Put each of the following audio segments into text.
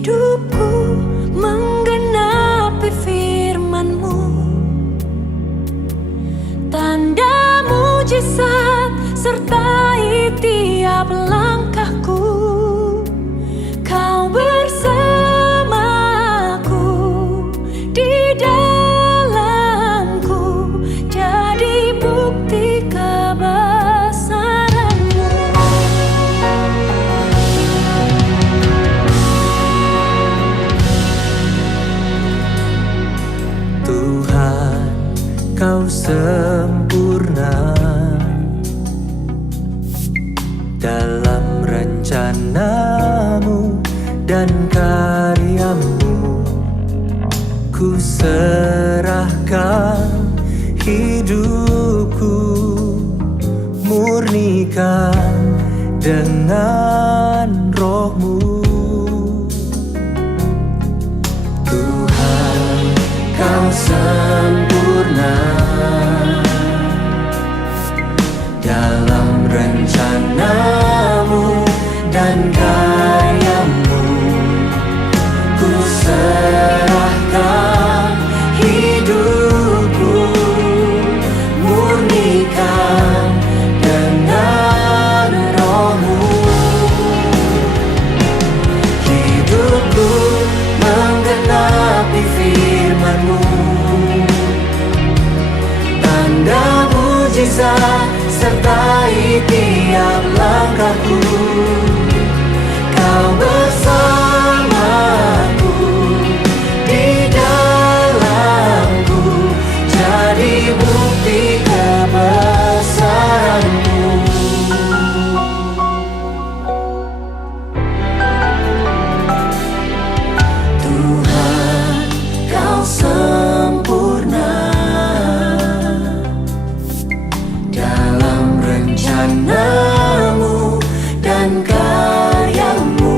Hidupku menggenapi firman-Mu, tanda mujizat sertai tiap langkahku. Kau bersamaku, di dalamku, jadi bukti kebesaran-Mu. Tuhan, Kau sempurna dalam rencana-Mu dan karya-Mu. Ku serahkan hidupku, murnikan dengan Roh-Mu. Tuhan, Kau sempurna dalam rencana-Mu dan karya-Mu. Ku serahkan hidupku, murnikan dengan Roh-Mu. Hidupku menggenapi firman-Mu, tanda mujizat sertai tiap langkahku. Kau bersamaku, di dalamku, jadi bukti kebesaran-Mu. Tuhan, Kau sempurna dalam rencana-Mu dan karya-Mu.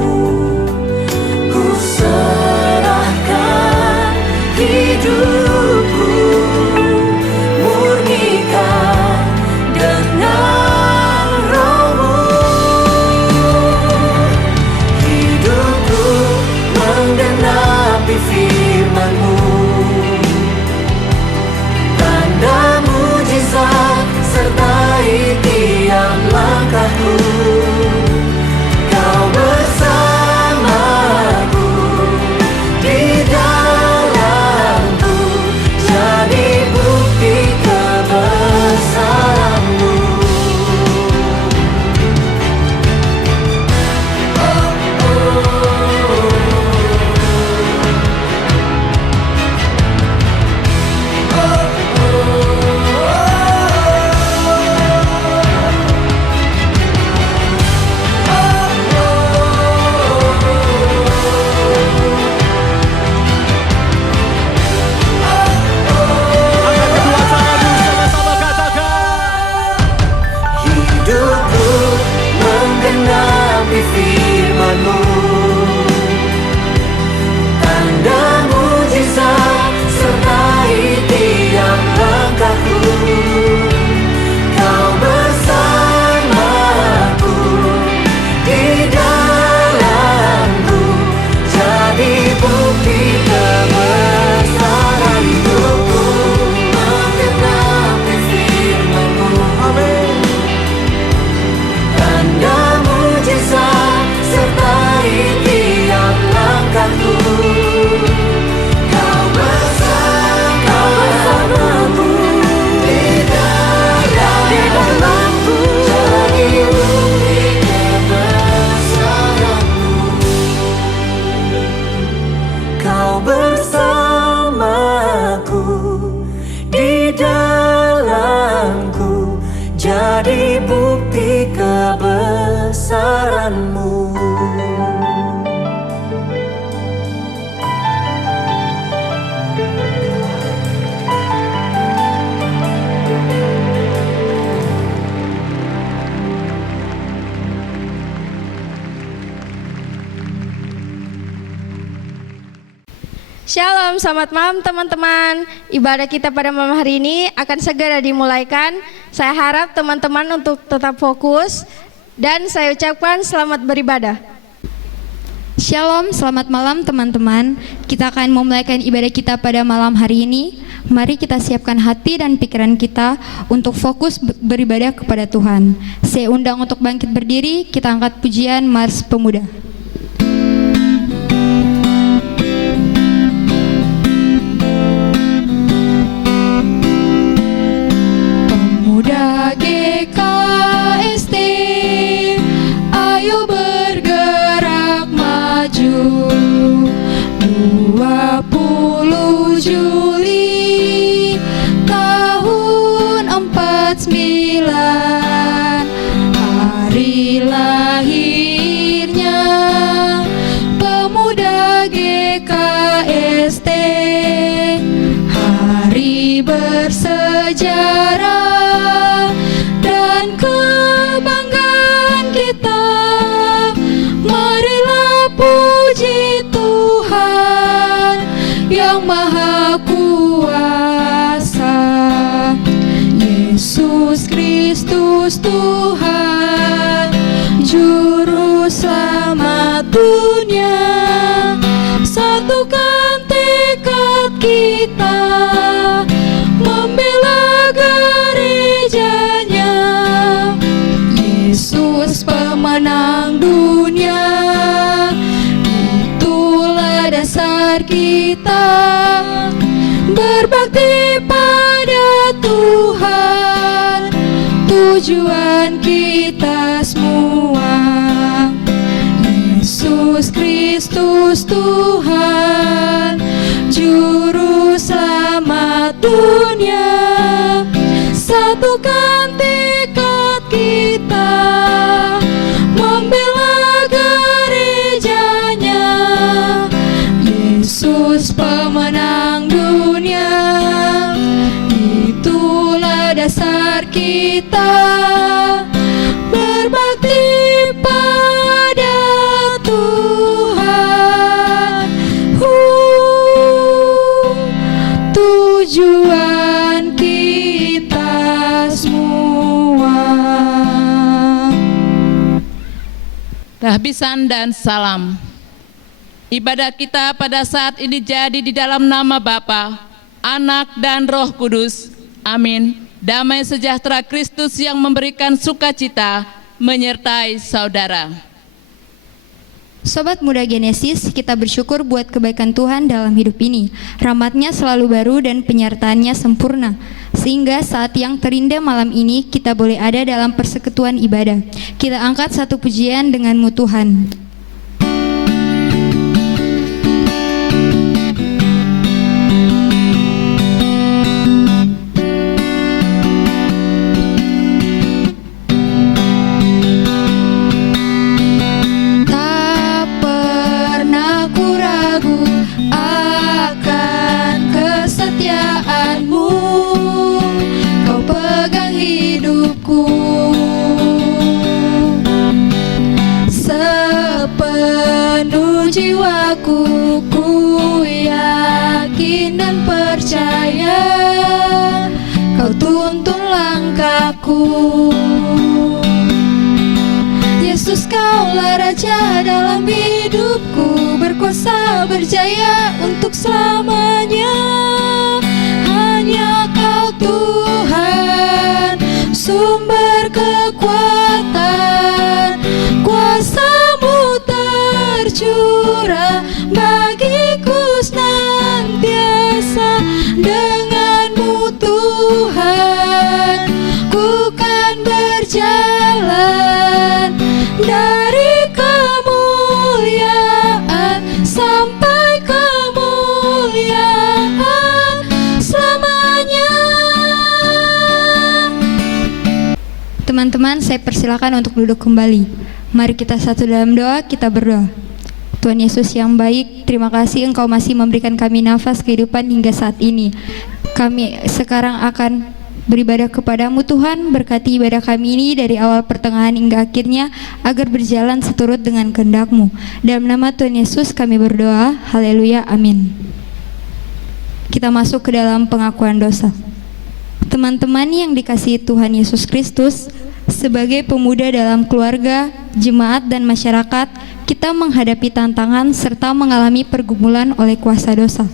Ku serahkan hidupku, murnikan dengan Roh-Mu. Hidupku menggenapi firman-Mu, tanda mujizat sertai tiap langkahku. Kau bersamaku, di dalamku, jadi bukti kebesaran-Mu. Hidupku menggenapi firman-Mu, tanda mujizat sertai tiap langkahku. Kau bersamaku, di dalamku, jadi bukti kebesaran-Mu. Menggenapi firman-Mu, amin. Tanda mujizat sertai tiap langkahku. Kau bersamaku, di dalamku, jadi bukti kebesaran-Mu. Kau bersamaku, di dalamku, jadi bukti kebesaran-Mu. Shalom, selamat malam teman-teman. Ibadah kita pada malam hari ini akan segera dimulaikan. Saya harap teman-teman untuk tetap fokus dan saya ucapkan selamat beribadah. Shalom, selamat malam teman-teman. Kita akan memulaikan ibadah kita pada malam hari ini. Mari kita siapkan hati dan pikiran kita untuk fokus beribadah kepada Tuhan. Saya undang untuk bangkit berdiri, kita angkat pujian Mars Pemuda. Pemuda GKST, ayo bergerak maju. 20 Juli tahun 49, hari lahirnya pemuda GKST. Hari bersejarah dan kebanggaan kita. Marilah puji Tuhan yang Maha Kuasa. Yesus Kristus Tuhan, Juru Selamat dunia. Satukan tekad kita membela gerejanya. Yesus pemenang dunia, itulah dasar kita. Berbakti pada Tuhan, tujuan kita semua. Yesus Kristus Tuhan, Juru Selamat dunia. Satukan tekad kita membela gerejanya. Yesus pemenang dunia, itulah dasar kita. Berbakti pada Tuhan, tujuan kita semua. Tahbisan dan salam. Ibadah kita pada saat ini jadi di dalam nama Bapa, Anak dan Roh Kudus. Amin. Damai sejahtera Kristus yang memberikan sukacita menyertai saudara. Sobat Muda Genesis, kita bersyukur buat kebaikan Tuhan dalam hidup ini. Rahmat-Nya selalu baru dan penyertaan-Nya sempurna. Sehingga saat yang terindah malam ini kita boleh ada dalam persekutuan ibadah. Kita angkat satu pujian denganmu Tuhan. Jiwaku, ku yakin dan percaya Kau tuntun langkahku. Yesus, Kaulah Raja dalam hidupku, berkuasa berjaya untuk selamanya. Hanya Kau Tuhan, sumber kekuatan, kuasa-Mu tercurah bagiku senantiasa. Dengan-Mu Tuhan, ku kan berjalan dari kemuliaan sampai kemuliaan selamanya. Teman-teman, saya persilakan untuk duduk kembali. Mari kita satu dalam doa, kita berdoa. Tuhan Yesus yang baik, terima kasih Engkau masih memberikan kami nafas kehidupan hingga saat ini. Kami sekarang akan beribadah kepadamu Tuhan. Berkati ibadah kami ini dari awal pertengahan hingga akhirnya, agar berjalan seturut dengan kehendak-Mu. Dalam nama Tuhan Yesus kami berdoa, haleluya, amin. Kita masuk ke dalam pengakuan dosa. Teman-teman yang dikasihi Tuhan Yesus Kristus, sebagai pemuda dalam keluarga, jemaat dan masyarakat, kita menghadapi tantangan serta mengalami pergumulan oleh kuasa dosa.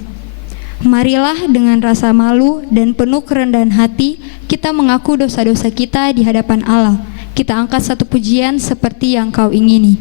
Marilah dengan rasa malu dan penuh kerendahan hati kita mengaku dosa-dosa kita di hadapan Allah. Kita angkat satu pujian seperti yang Kau ingini.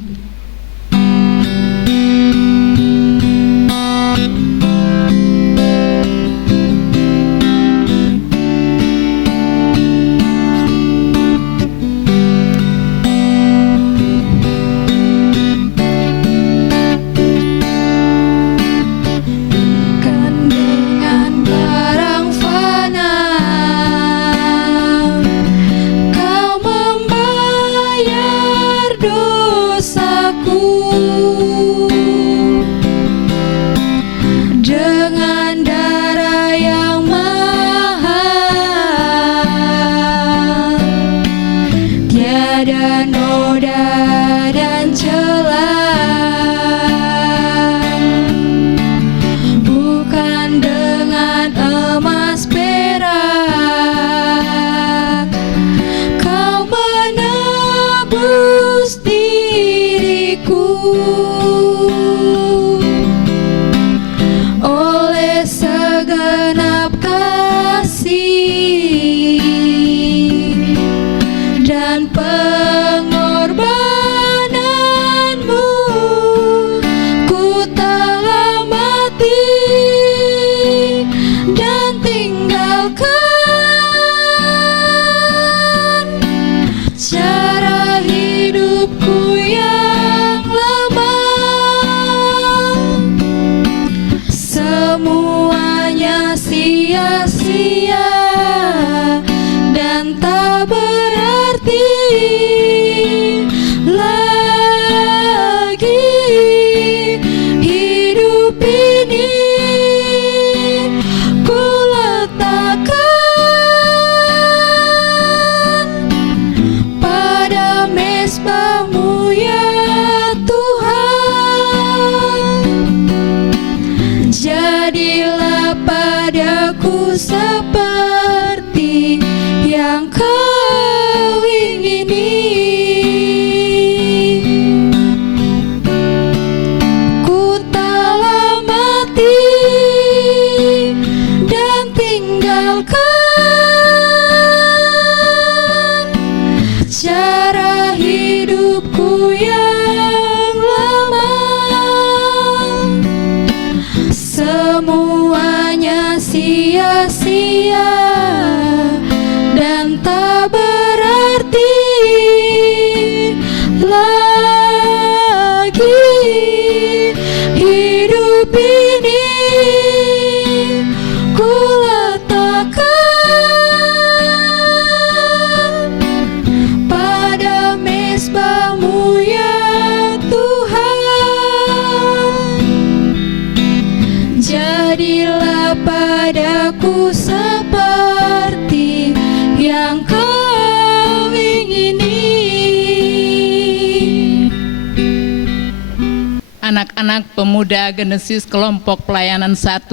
Anak-anak pemuda Genesis kelompok pelayanan 1,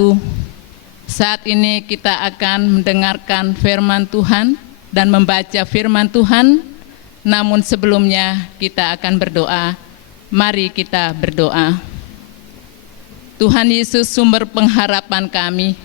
saat ini kita akan mendengarkan firman Tuhan dan membaca firman Tuhan. Namun sebelumnya kita akan berdoa. Mari kita berdoa. Tuhan Yesus, sumber pengharapan kami,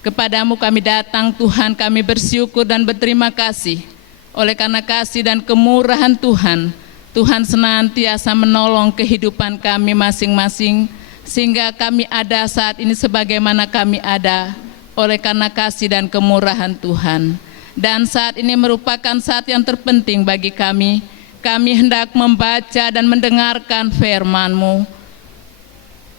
kepadamu kami datang Tuhan, kami bersyukur dan berterima kasih oleh karena kasih dan kemurahan Tuhan. Tuhan senantiasa menolong kehidupan kami masing-masing, sehingga kami ada saat ini sebagaimana kami ada oleh karena kasih dan kemurahan Tuhan. Dan saat ini merupakan saat yang terpenting bagi kami. Kami hendak membaca dan mendengarkan firman-Mu.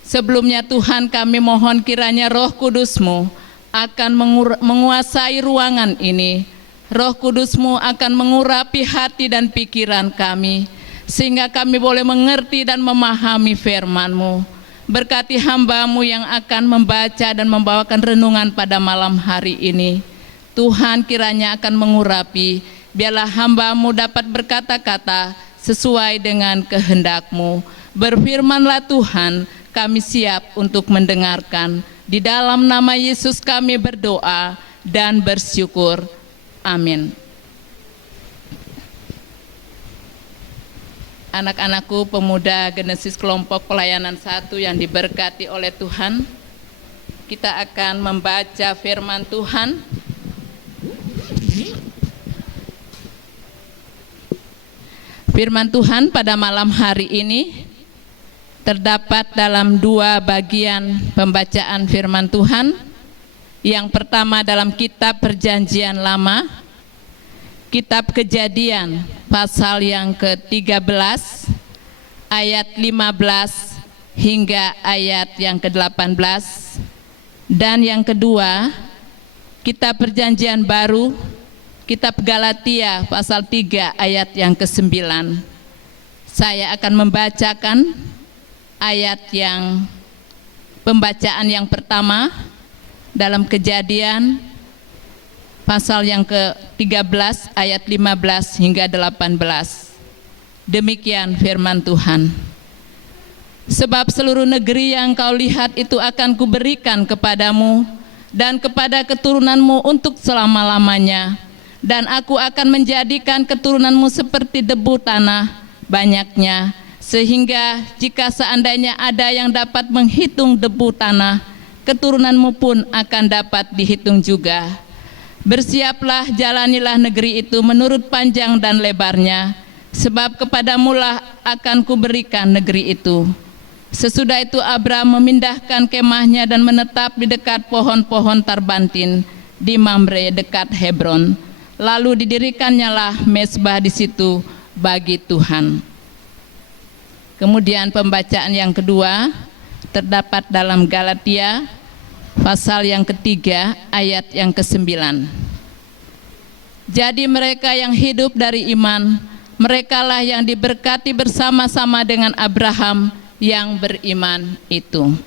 Sebelumnya Tuhan, kami mohon kiranya Roh Kudus-Mu akan menguasai ruangan ini. Roh Kudus-Mu akan mengurapi hati dan pikiran kami, sehingga kami boleh mengerti dan memahami firman-Mu. Berkati hamba-Mu yang akan membaca dan membawakan renungan pada malam hari ini. Tuhan kiranya akan mengurapi, biarlah hamba-Mu dapat berkata-kata sesuai dengan kehendak-Mu. Berfirmanlah Tuhan, kami siap untuk mendengarkan. Di dalam nama Yesus kami berdoa dan bersyukur. Amin. Anak-anakku pemuda Genesis kelompok pelayanan 1 yang diberkati oleh Tuhan, kita akan membaca firman Tuhan. Firman Tuhan pada malam hari ini terdapat dalam 2 bagian pembacaan firman Tuhan. Yang pertama dalam kitab Perjanjian Lama, kitab Kejadian pasal yang ke-13 ayat 15 hingga ayat yang ke-18, dan yang kedua kitab Perjanjian Baru, kitab Galatia pasal 3 ayat yang ke-9. Saya akan membacakan ayat yang pembacaan yang pertama dalam Kejadian pasal yang ke-13 ayat 15 hingga 18. Demikian firman Tuhan. Sebab seluruh negeri yang kau lihat itu akan kuberikan kepadamu dan kepada keturunanmu untuk selama-lamanya, dan aku akan menjadikan keturunanmu seperti debu tanah banyaknya, sehingga jika seandainya ada yang dapat menghitung debu tanah, keturunanmu pun akan dapat dihitung juga. Bersiaplah, jalanilah negeri itu menurut panjang dan lebarnya, sebab kepadamulah akan kuberikan negeri itu. Sesudah itu Abram memindahkan kemahnya dan menetap di dekat pohon-pohon tarbantin di Mamre dekat Hebron. Lalu didirikannya lah mezbah di situ bagi Tuhan. Kemudian pembacaan yang kedua terdapat dalam Galatia pasal yang ketiga ayat yang ke-9. Jadi mereka yang hidup dari iman, merekalah yang diberkati bersama-sama dengan Abraham yang beriman itu.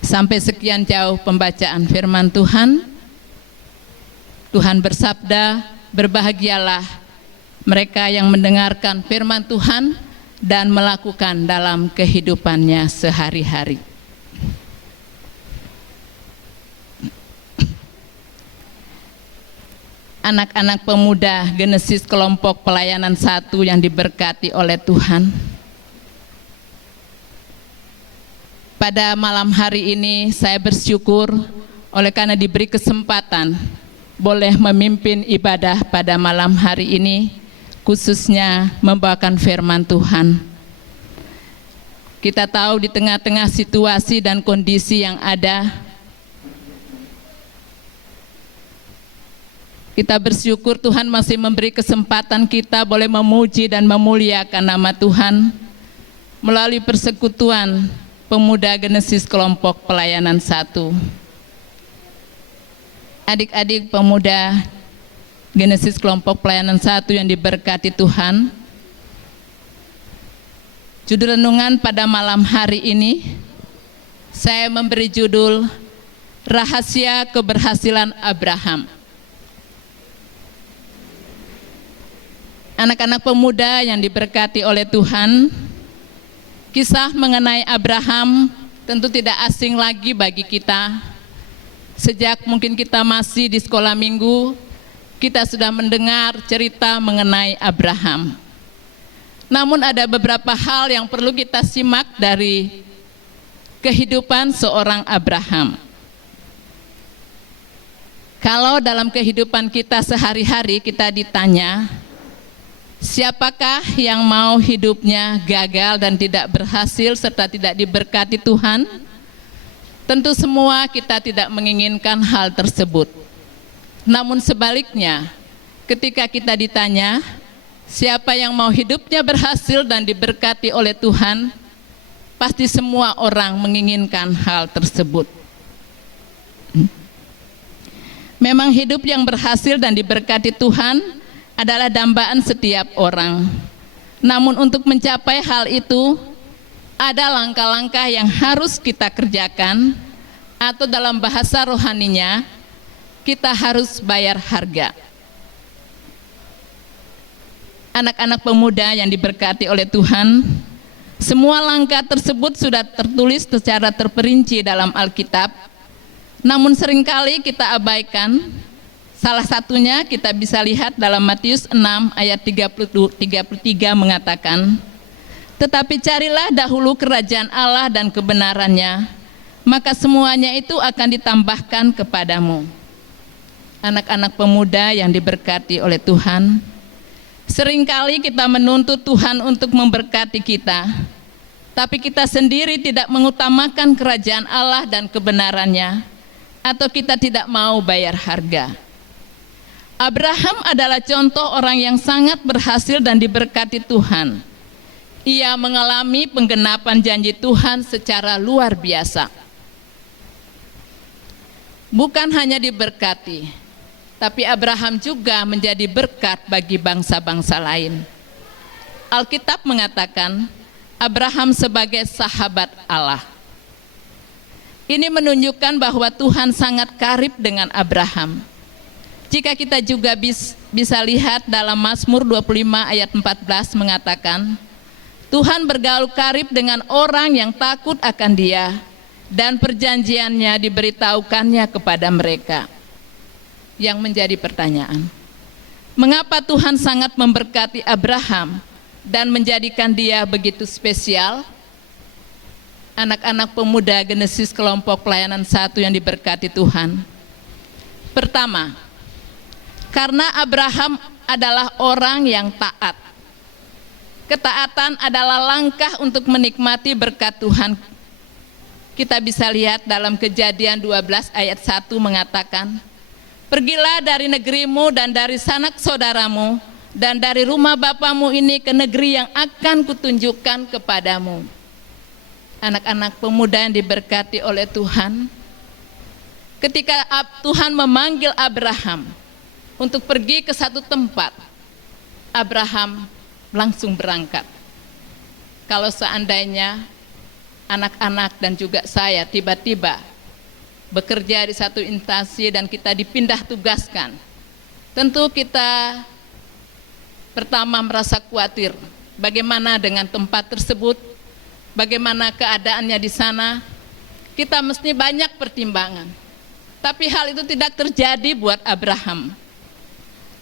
Sampai sekian jauh pembacaan firman Tuhan. Tuhan bersabda, berbahagialah mereka yang mendengarkan firman Tuhan dan melakukan dalam kehidupannya sehari-hari. Anak-anak pemuda Genesis kelompok pelayanan 1 yang diberkati oleh Tuhan, pada malam hari ini saya bersyukur oleh karena diberi kesempatan boleh memimpin ibadah pada malam hari ini, khususnya membawakan firman Tuhan. Kita tahu di tengah-tengah situasi dan kondisi yang ada, kita bersyukur Tuhan masih memberi kesempatan kita boleh memuji dan memuliakan nama Tuhan melalui persekutuan pemuda Genesis kelompok pelayanan 1. Adik-adik pemuda Genesis kelompok pelayanan 1 yang diberkati Tuhan, judul renungan pada malam hari ini saya memberi judul Rahasia Keberhasilan Abraham. Anak-anak pemuda yang diberkati oleh Tuhan, kisah mengenai Abraham tentu tidak asing lagi bagi kita. Sejak mungkin kita masih di sekolah minggu, kita sudah mendengar cerita mengenai Abraham. Namun ada beberapa hal yang perlu kita simak dari kehidupan seorang Abraham. Kalau dalam kehidupan kita sehari-hari kita ditanya, siapakah yang mau hidupnya gagal dan tidak berhasil serta tidak diberkati Tuhan? Tentu semua kita tidak menginginkan hal tersebut. Namun sebaliknya, ketika kita ditanya, siapa yang mau hidupnya berhasil dan diberkati oleh Tuhan? Pasti semua orang menginginkan hal tersebut. Memang hidup yang berhasil dan diberkati Tuhan adalah dambaan setiap orang. Namun untuk mencapai hal itu, ada langkah-langkah yang harus kita kerjakan, atau dalam bahasa rohaninya, kita harus bayar harga. Anak-anak pemuda yang diberkati oleh Tuhan, semua langkah tersebut sudah tertulis secara terperinci dalam Alkitab, namun seringkali kita abaikan Salah satunya kita bisa lihat dalam Matius 6 ayat 33 mengatakan, "Tetapi carilah dahulu kerajaan Allah dan kebenarannya, maka semuanya itu akan ditambahkan kepadamu." Anak-anak pemuda yang diberkati oleh Tuhan, seringkali kita menuntut Tuhan untuk memberkati kita, tapi kita sendiri tidak mengutamakan kerajaan Allah dan kebenarannya, atau kita tidak mau bayar harga. Abraham adalah contoh orang yang sangat berhasil dan diberkati Tuhan. Ia mengalami penggenapan janji Tuhan secara luar biasa. Bukan hanya diberkati, tapi Abraham juga menjadi berkat bagi bangsa-bangsa lain. Alkitab mengatakan Abraham sebagai sahabat Allah. Ini menunjukkan bahwa Tuhan sangat karib dengan Abraham. Jika kita juga bisa lihat dalam Mazmur 25 ayat 14 mengatakan, Tuhan bergaul karib dengan orang yang takut akan Dia, dan perjanjiannya diberitahukannya kepada mereka. Yang menjadi pertanyaan, mengapa Tuhan sangat memberkati Abraham dan menjadikan dia begitu spesial? Anak-anak pemuda Genesis kelompok pelayanan 1 yang diberkati Tuhan. Pertama, karena Abraham adalah orang yang taat. Ketaatan adalah langkah untuk menikmati berkat Tuhan. Kita bisa lihat dalam Kejadian 12 ayat 1 mengatakan, "Pergilah dari negerimu dan dari sanak saudaramu dan dari rumah bapamu ini ke negeri yang akan kutunjukkan kepadamu." Anak-anak pemuda yang diberkati oleh Tuhan, ketika Tuhan memanggil Abraham untuk pergi ke satu tempat, Abraham langsung berangkat. Kalau seandainya anak-anak dan juga saya tiba-tiba bekerja di satu instansi dan kita dipindah tugaskan, tentu kita pertama merasa khawatir bagaimana dengan tempat tersebut, bagaimana keadaannya di sana. Kita mesti banyak pertimbangan, tapi hal itu tidak terjadi buat Abraham.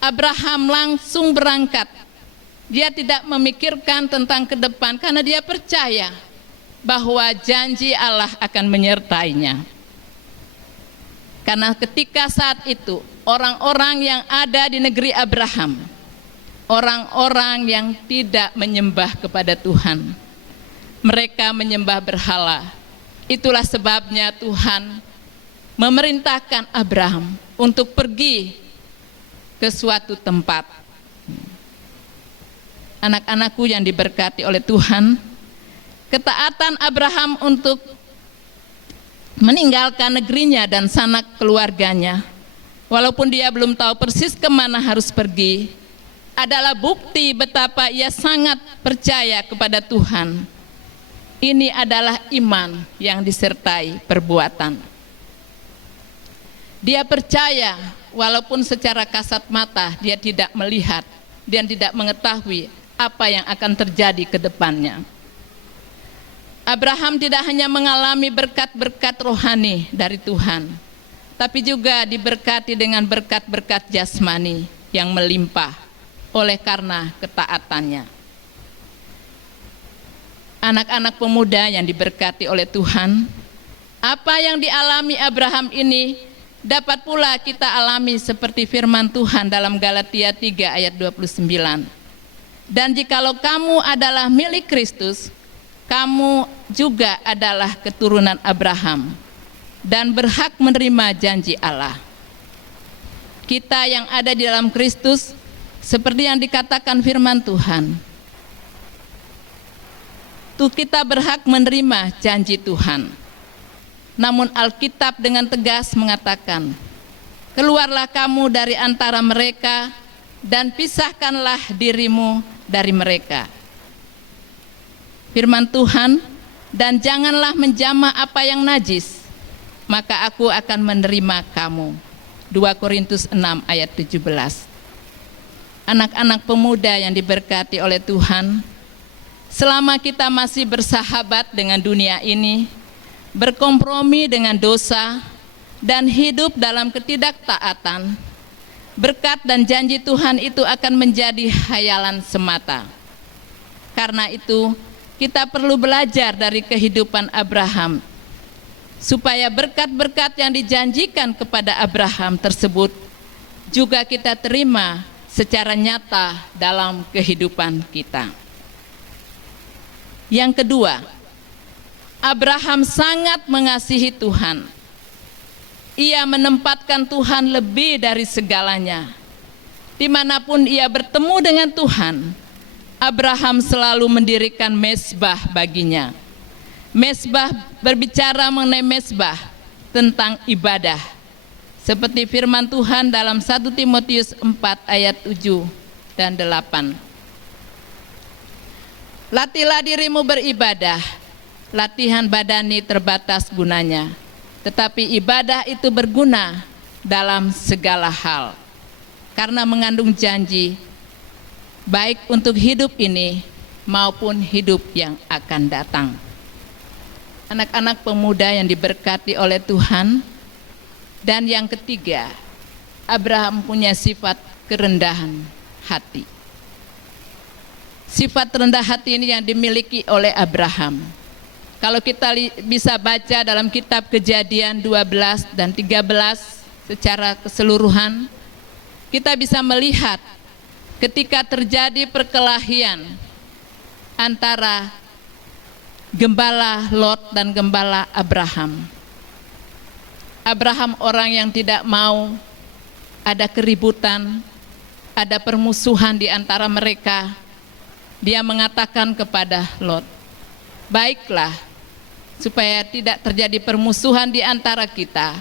Abraham langsung berangkat. Dia tidak memikirkan tentang ke depan karena dia percaya bahwa janji Allah akan menyertainya. Karena ketika saat itu orang-orang yang ada di negeri Abraham, orang-orang yang tidak menyembah kepada Tuhan, mereka menyembah berhala. Itulah sebabnya Tuhan memerintahkan Abraham untuk pergi ke suatu tempat. Anak-anakku yang diberkati oleh Tuhan, ketaatan Abraham untuk meninggalkan negerinya dan sanak keluarganya, walaupun dia belum tahu persis kemana harus pergi, adalah bukti betapa ia sangat percaya kepada Tuhan. Ini adalah iman yang disertai perbuatan. Dia percaya walaupun secara kasat mata dia tidak melihat dan tidak mengetahui apa yang akan terjadi ke depannya. Abraham tidak hanya mengalami berkat-berkat rohani dari Tuhan, tapi juga diberkati dengan berkat-berkat jasmani yang melimpah oleh karena ketaatannya. Anak-anak pemuda yang diberkati oleh Tuhan, apa yang dialami Abraham ini dapat pula kita alami seperti firman Tuhan dalam Galatia 3 ayat 29. Dan jikalau kamu adalah milik Kristus, kamu juga adalah keturunan Abraham dan berhak menerima janji Allah. Kita yang ada di dalam Kristus, seperti yang dikatakan firman Tuhan, kita berhak menerima janji Tuhan. Namun Alkitab dengan tegas mengatakan, keluarlah kamu dari antara mereka dan pisahkanlah dirimu dari mereka. Firman Tuhan, dan janganlah menjamah apa yang najis, maka aku akan menerima kamu. 2 Korintus 6 ayat 17. Anak-anak pemuda yang diberkati oleh Tuhan, selama kita masih bersahabat dengan dunia ini, berkompromi dengan dosa, dan hidup dalam ketidaktaatan, berkat dan janji Tuhan itu akan menjadi hayalan semata. Karena itu, kita perlu belajar dari kehidupan Abraham, supaya berkat-berkat yang dijanjikan kepada Abraham tersebut juga kita terima secara nyata dalam kehidupan kita. Yang kedua, Abraham sangat mengasihi Tuhan. Ia menempatkan Tuhan lebih dari segalanya. Dimanapun ia bertemu dengan Tuhan, Abraham selalu mendirikan mezbah baginya. Mezbah berbicara mengenai mezbah tentang ibadah. Seperti firman Tuhan dalam 1 Timotius 4 ayat 7 dan 8. Latihlah dirimu beribadah, latihan badani terbatas gunanya, tetapi ibadah itu berguna dalam segala hal, karena mengandung janji, baik untuk hidup ini maupun hidup yang akan datang. Anak-anak pemuda yang diberkati oleh Tuhan. Dan yang ketiga, Abraham punya sifat kerendahan hati. Sifat rendah hati ini yang dimiliki oleh Abraham. Kalau kita bisa baca dalam kitab Kejadian 12 dan 13 secara keseluruhan, kita bisa melihat ketika terjadi perkelahian antara gembala Lot dan gembala Abraham. Abraham orang yang tidak mau ada keributan, ada permusuhan di antara mereka. Dia mengatakan kepada Lot, baiklah, supaya tidak terjadi permusuhan di antara kita,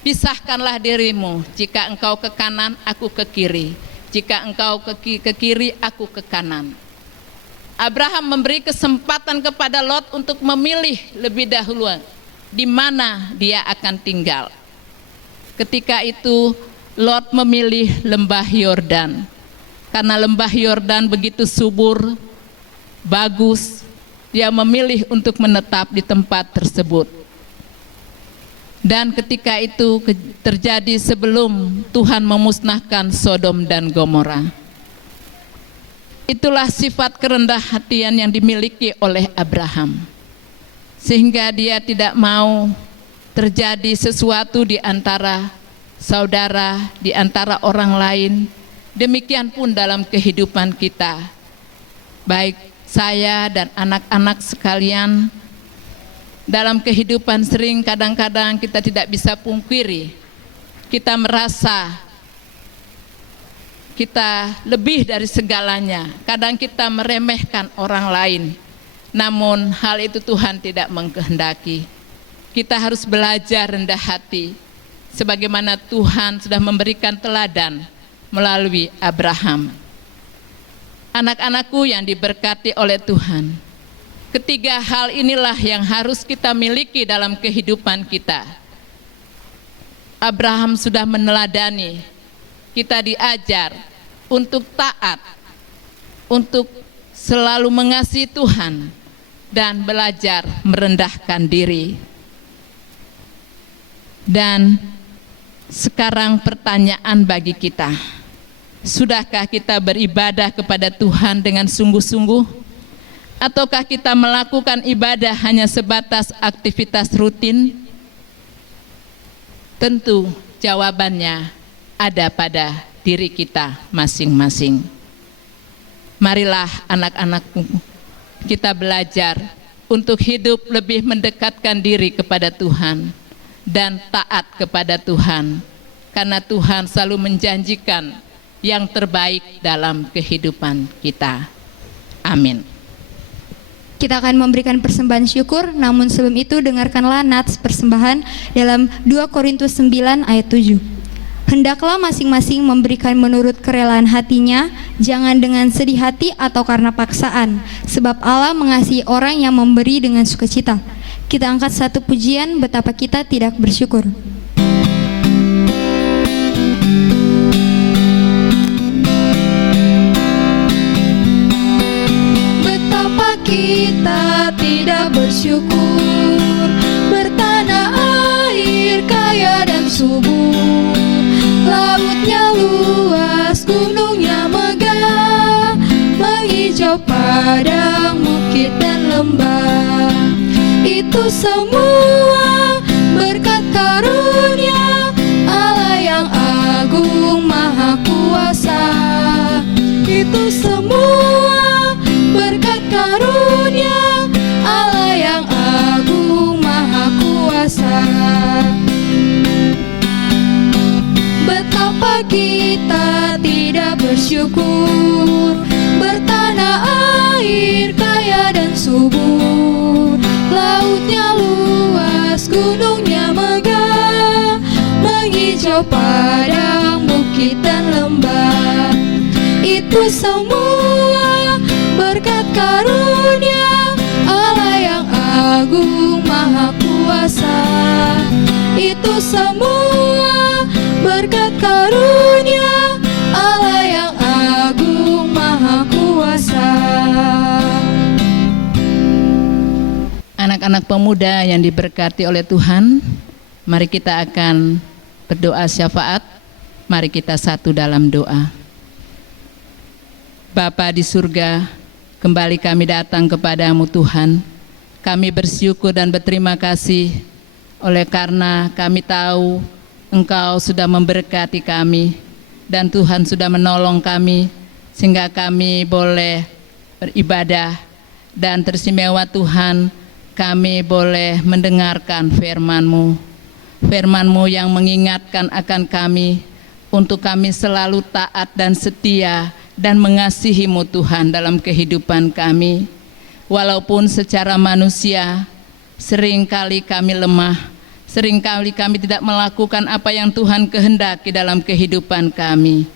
pisahkanlah dirimu, jika engkau ke kanan, aku ke kiri, jika engkau ke kiri, aku ke kanan. Abraham memberi kesempatan kepada Lot untuk memilih lebih dahulu di mana dia akan tinggal. Ketika itu Lot memilih lembah Yordan, karena lembah Yordan begitu subur, bagus, dia memilih untuk menetap di tempat tersebut. Dan ketika itu terjadi sebelum Tuhan memusnahkan Sodom dan Gomora. Itulah sifat kerendah hatian yang dimiliki oleh Abraham, sehingga dia tidak mau terjadi sesuatu di antara saudara, di antara orang lain. Demikian pun dalam kehidupan kita, baik saya dan anak-anak sekalian, dalam kehidupan sering kadang-kadang kita tidak bisa pungkiri, kita merasa kita lebih dari segalanya. Kadang kita meremehkan orang lain, namun hal itu Tuhan tidak mengkehendaki. Kita harus belajar rendah hati, sebagaimana Tuhan sudah memberikan teladan melalui Abraham. Anak-anakku yang diberkati oleh Tuhan, ketiga hal inilah yang harus kita miliki dalam kehidupan kita. Abraham sudah meneladani, kita diajar untuk taat, untuk selalu mengasihi Tuhan, dan belajar merendahkan diri. Dan sekarang pertanyaan bagi kita, sudahkah kita beribadah kepada Tuhan dengan sungguh-sungguh? Ataukah kita melakukan ibadah hanya sebatas aktivitas rutin? Tentu jawabannya ada pada diri kita masing-masing. Marilah anak-anakku, kita belajar untuk hidup lebih mendekatkan diri kepada Tuhan dan taat kepada Tuhan, karena Tuhan selalu menjanjikan yang terbaik dalam kehidupan kita. Amin. Kita akan memberikan persembahan syukur, namun sebelum itu dengarkanlah nats persembahan dalam 2 Korintus 9 ayat 7. Hendaklah masing-masing memberikan menurut kerelaan hatinya, jangan dengan sedih hati atau karena paksaan, sebab Allah mengasihi orang yang memberi dengan sukacita. Kita angkat satu pujian, betapa kita tidak bersyukur. Betapa kita tidak bersyukur, bertanah air kaya dan subur, lautnya padang, bukit dan lembah. Itu semua berkat karunia Allah yang agung maha kuasa. Itu semua berkat karunia Allah yang agung maha kuasa. Betapa kita tidak bersyukur, bertanah air kaya dan subur, lautnya luas, gunungnya megah, menghijau padang, bukit dan lembah. Itu semua berkat karunia Allah yang agung maha kuasa. Itu semua berkat karunia Allah yang agung maha kuasa. Anak-anak pemuda yang diberkati oleh Tuhan, mari kita akan berdoa syafaat. Mari kita satu dalam doa. Bapa di surga, kembali kami datang kepadamu Tuhan. Kami bersyukur dan berterima kasih oleh karena kami tahu Engkau sudah memberkati kami dan Tuhan sudah menolong kami sehingga kami boleh beribadah, dan teristimewa Tuhan kami boleh mendengarkan firman-Mu. Firman-Mu yang mengingatkan akan kami untuk kami selalu taat dan setia dan mengasihi-Mu Tuhan dalam kehidupan kami. Walaupun secara manusia seringkali kami lemah, seringkali kami tidak melakukan apa yang Tuhan kehendaki dalam kehidupan kami.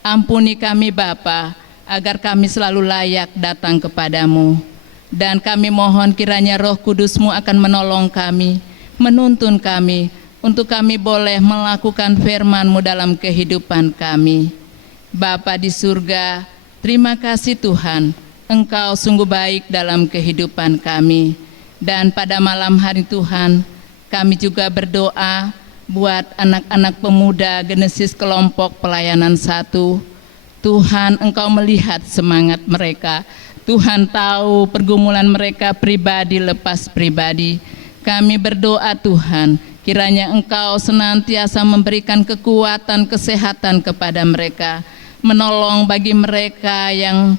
Ampuni kami Bapa, agar kami selalu layak datang kepadamu. Dan kami mohon kiranya Roh Kudus-Mu akan menolong kami, menuntun kami, untuk kami boleh melakukan firman-Mu dalam kehidupan kami. Bapa di surga, terima kasih Tuhan, Engkau sungguh baik dalam kehidupan kami. Dan pada malam hari Tuhan, kami juga berdoa buat anak-anak pemuda Genesis kelompok pelayanan 1. Tuhan, Engkau melihat semangat mereka. Tuhan tahu pergumulan mereka pribadi lepas pribadi. Kami berdoa Tuhan, kiranya Engkau senantiasa memberikan kekuatan, kesehatan kepada mereka, menolong bagi mereka yang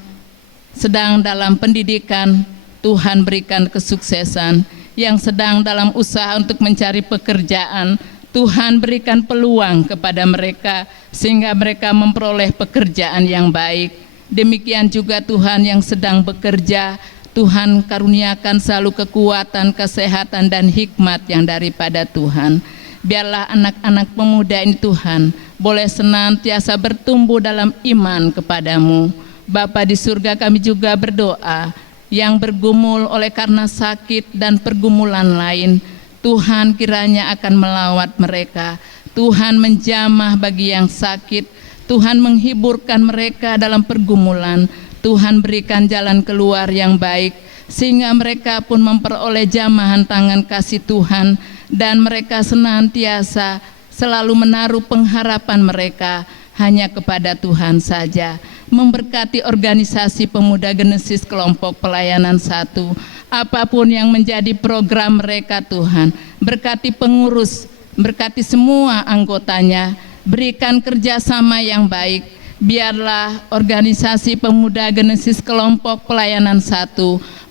sedang dalam pendidikan. Tuhan berikan kesuksesan, yang sedang dalam usaha untuk mencari pekerjaan, Tuhan berikan peluang kepada mereka sehingga mereka memperoleh pekerjaan yang baik. Demikian juga Tuhan yang sedang bekerja, Tuhan karuniakan selalu kekuatan, kesehatan dan hikmat yang daripada Tuhan. Biarlah anak-anak pemuda ini Tuhan boleh senantiasa bertumbuh dalam iman kepadamu. Bapa di surga, kami juga berdoa yang bergumul oleh karena sakit dan pergumulan lain, Tuhan kiranya akan melawat mereka. Tuhan menjamah bagi yang sakit, Tuhan menghiburkan mereka dalam pergumulan. Tuhan berikan jalan keluar yang baik, sehingga mereka pun memperoleh jamahan tangan kasih Tuhan, dan mereka senantiasa selalu menaruh pengharapan mereka hanya kepada Tuhan saja. Memberkati organisasi pemuda Genesis kelompok pelayanan 1, apapun yang menjadi program mereka Tuhan, berkati pengurus, berkati semua anggotanya, berikan kerjasama yang baik. Biarlah organisasi pemuda Genesis kelompok pelayanan 1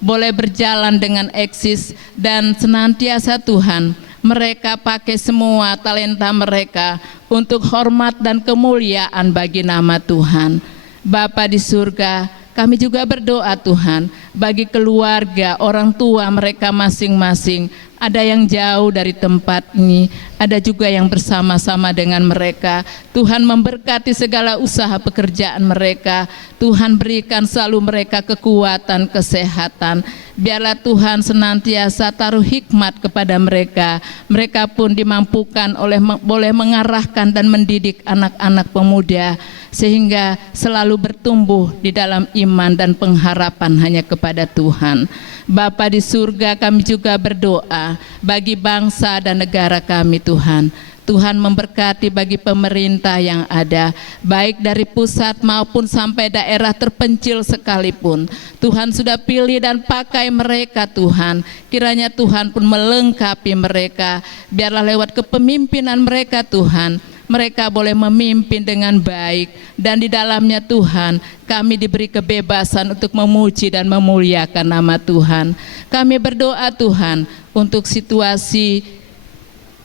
boleh berjalan dengan eksis, dan senantiasa Tuhan mereka pakai semua talenta mereka untuk hormat dan kemuliaan bagi nama Tuhan. Bapa di surga, kami juga berdoa Tuhan bagi keluarga, orang tua mereka masing-masing. Ada yang jauh dari tempat ini, ada juga yang bersama-sama dengan mereka. Tuhan memberkati segala usaha pekerjaan mereka. Tuhan berikan selalu mereka kekuatan, kesehatan. Biarlah Tuhan senantiasa taruh hikmat kepada mereka. Mereka pun dimampukan boleh mengarahkan dan mendidik anak-anak pemuda, sehingga selalu bertumbuh di dalam iman dan pengharapan hanya kepada Tuhan. Bapa di surga, kami juga berdoa bagi bangsa dan negara kami Tuhan. Tuhan memberkati bagi pemerintah yang ada, baik dari pusat maupun sampai daerah terpencil sekalipun. Tuhan sudah pilih dan pakai mereka Tuhan. Kiranya Tuhan pun melengkapi mereka. Biarlah lewat kepemimpinan mereka Tuhan, mereka boleh memimpin dengan baik. Dan di dalamnya Tuhan, kami diberi kebebasan untuk memuji dan memuliakan nama Tuhan. Kami berdoa Tuhan untuk situasi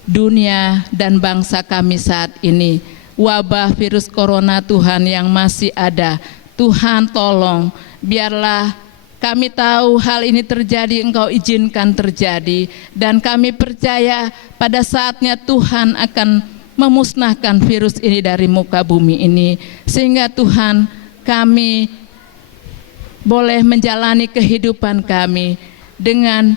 dunia dan bangsa kami saat ini. Wabah virus corona Tuhan yang masih ada, Tuhan tolong, biarlah kami tahu hal ini terjadi, Engkau izinkan terjadi. Dan kami percaya pada saatnya Tuhan akan memusnahkan virus ini dari muka bumi ini. Sehingga Tuhan, kami boleh menjalani kehidupan kami dengan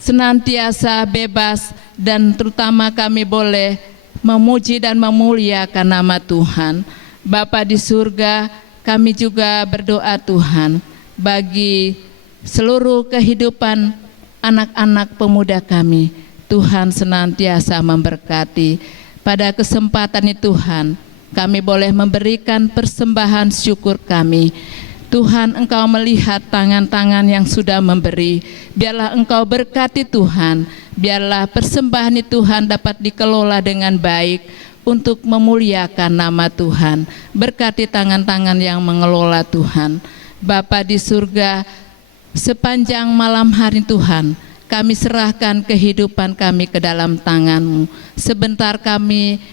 senantiasa bebas, dan terutama kami boleh memuji dan memuliakan nama Tuhan. Bapa di surga, kami juga berdoa Tuhan bagi seluruh kehidupan anak-anak pemuda kami. Tuhan senantiasa memberkati. Pada kesempatan ini Tuhan, kami boleh memberikan persembahan syukur kami. Tuhan, Engkau melihat tangan-tangan yang sudah memberi. Biarlah Engkau berkati Tuhan. Biarlah persembahan ini Tuhan dapat dikelola dengan baik untuk memuliakan nama Tuhan. Berkati tangan-tangan yang mengelola Tuhan. Bapa di surga, sepanjang malam hari Tuhan, kami serahkan kehidupan kami ke dalam tangan-Mu. Sebentar kami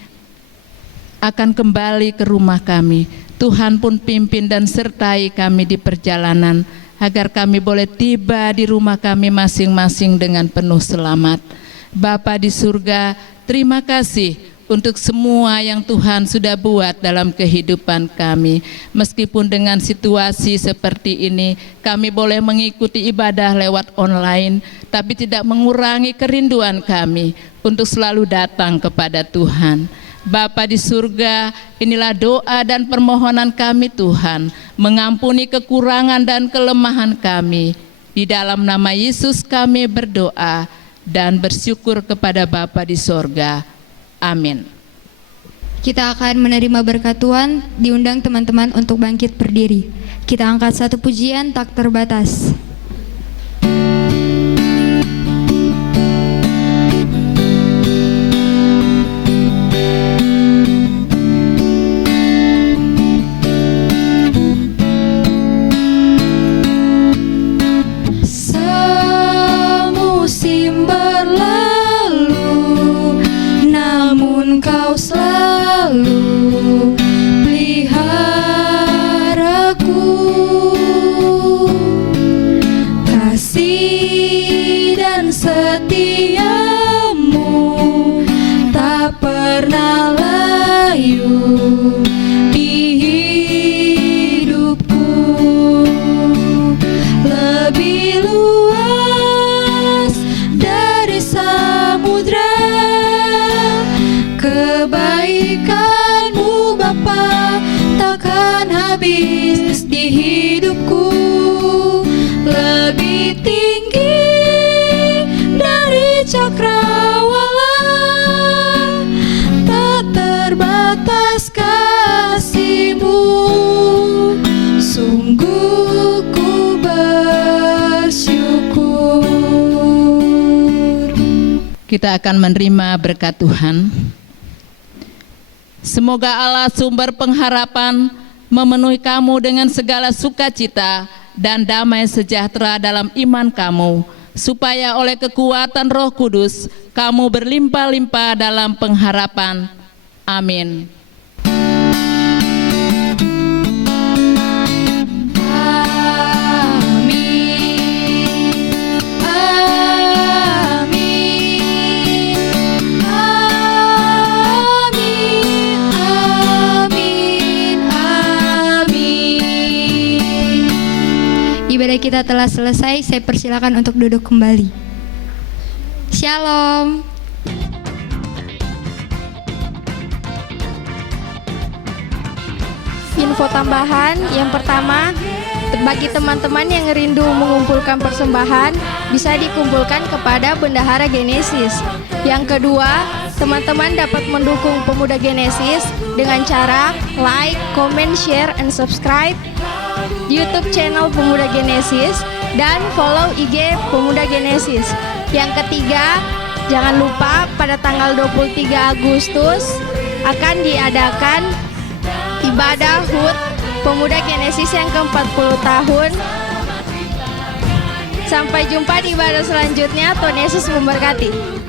akan kembali ke rumah kami. Tuhan pun pimpin dan sertai kami di perjalanan, agar kami boleh tiba di rumah kami masing-masing dengan penuh selamat. Bapa di surga, terima kasih untuk semua yang Tuhan sudah buat dalam kehidupan kami. Meskipun dengan situasi seperti ini, kami boleh mengikuti ibadah lewat online, tapi tidak mengurangi kerinduan kami untuk selalu datang kepada Tuhan. Bapa di surga, inilah doa dan permohonan kami Tuhan, mengampuni kekurangan dan kelemahan kami. Di dalam nama Yesus kami berdoa dan bersyukur kepada Bapa di surga. Amin. Kita akan menerima berkat Tuhan, diundang teman-teman untuk bangkit berdiri. Kita angkat satu pujian tak terbatas. Semusim berlalu, namun Kau selalu peliharaku. Kasih dan setiamu tak pernah layu di hidupku. Lebih luas dari samudra kebaikan-Mu Bapa, takkan habis di hidupku. Lebih tinggi dari cakrawala, tak terbatas kasih-Mu. Sungguh ku bersyukur. Kita akan menerima berkat Tuhan. Semoga Allah sumber pengharapan memenuhi kamu dengan segala sukacita dan damai sejahtera dalam iman kamu, supaya oleh kekuatan Roh Kudus kamu berlimpah-limpah dalam pengharapan. Amin. Ibadah kita telah selesai, saya persilakan untuk duduk kembali. Shalom. Info tambahan yang pertama, bagi teman-teman yang rindu mengumpulkan persembahan, bisa dikumpulkan kepada Bendahara Genesis. Yang kedua, teman-teman dapat mendukung Pemuda Genesis dengan cara like, comment, share, and subscribe YouTube channel Pemuda Genesis dan follow IG Pemuda Genesis. Yang ketiga, jangan lupa pada tanggal 23 Agustus akan diadakan ibadah HUT Pemuda Genesis yang ke-40 tahun. Sampai jumpa di ibadah selanjutnya. Tuhan Yesus memberkati.